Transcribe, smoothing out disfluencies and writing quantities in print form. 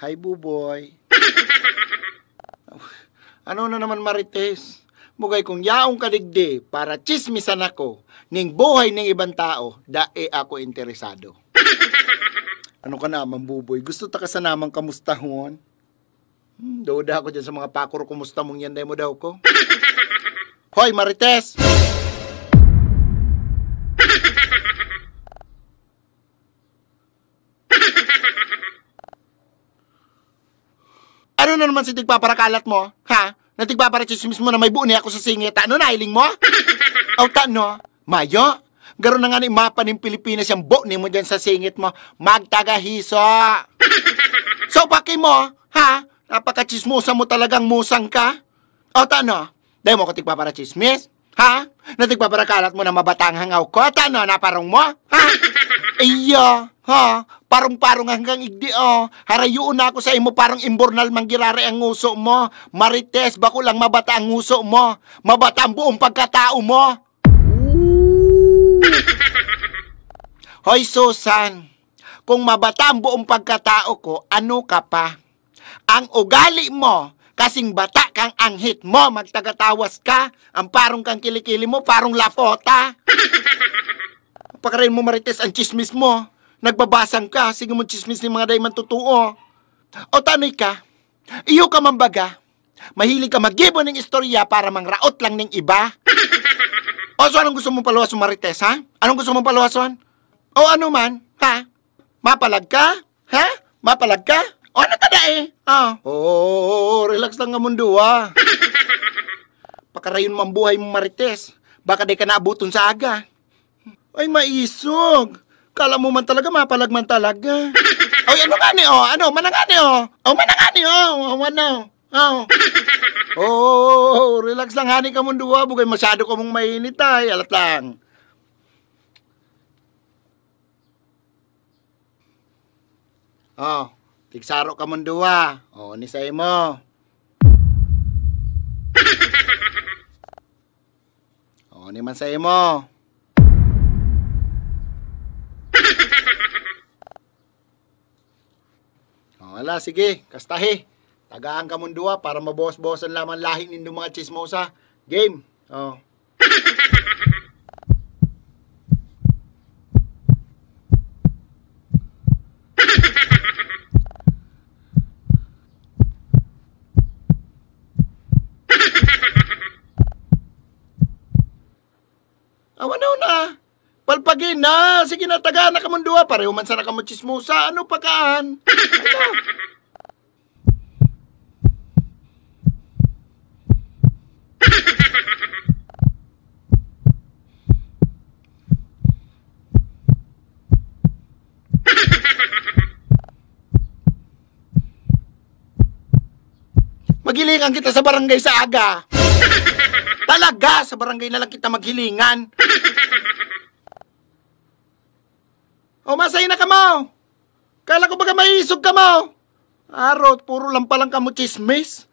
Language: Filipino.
Hi, Buboy. Ano na naman, Marites? Mugay kong yaong kadigdi para chismisan ako ning buhay ng ibang tao, dae ako interesado. Ano ka naman, Buboy? Gusto ta ka sa namang kamustahon? Doda ako dyan sa mga pakuro, kumusta mong yanday mo daw ko? Hoy, Marites! Ano na naman si tigpaparakalat mo? Ha? Na tigpaparachismis mo na may buo niya ako sa singit. Ano na, iling mo? O no? Mayo? Garon na nga ni mapa ng Pilipinas yung buo ni mo dyan sa singit mo. Magtagahiso! So, paki mo? Ha? Napakachismusa mo talagang musang ka? O no? Dahil mo ko tigpaparachismis? Ha? Na tigpaparakalat mo na mabatang hangaw ko? No? Naparong mo? Ha? Iya, ha? Parong-parong hanggang igdi, oh. Harayuon na ako sa imo parang imbornal manggirari ang nguso mo. Marites, bako lang mabata ang nguso mo. Mabata ang buong pagkatao mo. Hoy, Susan, kung mabata ang buong pagkatao ko, ano ka pa? Ang ugali mo, kasing bata kang anghit mo, magtagatawas ka, ang parong kang kilikili mo, parong lapota. Pagkarain mo, Marites, ang chismis mo. Nagbabasang ka, sige mo chismis ni mga dayman totoo. O tanoy ka, iyo ka mambaga. Mahilig ka mag-gibo ng istorya para mangraot lang ng iba. O so anong gusto mong paluwason, Marites, ha? Anong gusto mong paluwason? O ano man, ha? Mapalag ka? Ha? Mapalag ka? O ano ka na eh? Oh, relax lang nga mundo, ha? Pakarayon mo ang buhay mo, Marites. Baka di ka naabuton sa aga. Ay, maisog. Kala mo man talaga, mapalag man talaga. Ay, ano nga ni, oh? Ano? Manangani, oh? Oh, manangani, oh? Oh, ano? Oh. Oh, relax lang, hani ka mundo, ha? Bugay masyado ko mong mainit, ay. Alat lang. Oh, tigsaro ka mundo, ha? Oh, nisay mo. Oh, ni man say mo. Wala, sige, kastahi. Tagaan ka mong duwa para mabawas-bawasan lamang lahi nindo mga chismosa. Game. Oh. Ano na? Palpagin na. Sige na, tagaan na ka mong duwa. Pareho man sana ka mo chismosa. Ano pagkaan? Ano? Maghilingan kita sa barangay sa aga. Talaga, sa barangay na lang kita maghilingan. O, masay na ka mo. Kala ko baga maisog ka mo. Arot, puro lang palang kamo chismis.